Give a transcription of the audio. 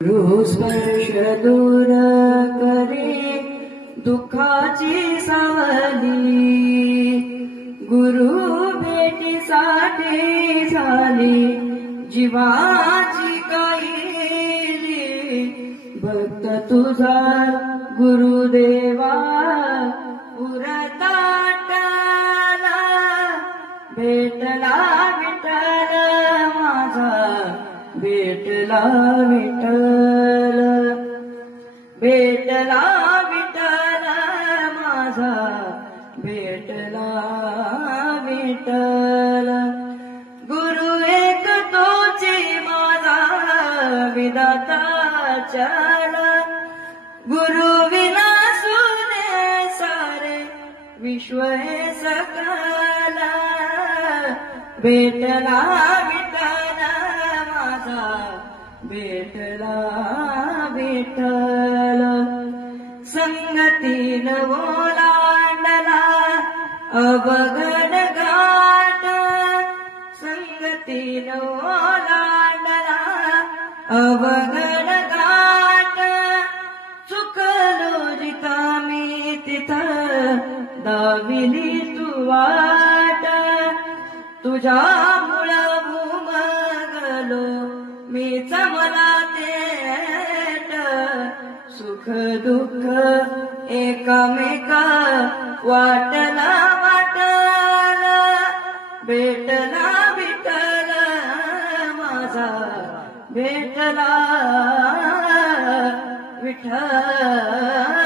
गुरु स्पर्श दूर करे दुःखाची सावली, गुरु भेटीसाठी झाली जीवाची कैली. भक्त तुझा गुरुदेवा उरताटला, भेटला विठ्ठल माझा, भेटला विठ्ठल, भेटला विठ्ठल माझा, भेटला विठ्ठल. गुरु एक तोची माझा विधाता चला, गुरु विना सुने सारे विश्व हे सकला. भेटला विठ्ठल माझा, भेटला विठ्ठल. संगतीन ओलांडला अवघड घाट, संगतीन ओलांडला अवघड घाट. चुकलो जिता मी तिथं दाविली तू वाट, तुझ्यामुळं उमगलो मीच मला तेट. सुख दुःख एकामेक वाटला वाटला, भेटला विठ्ठल माझा, भेटला विठ्ठल.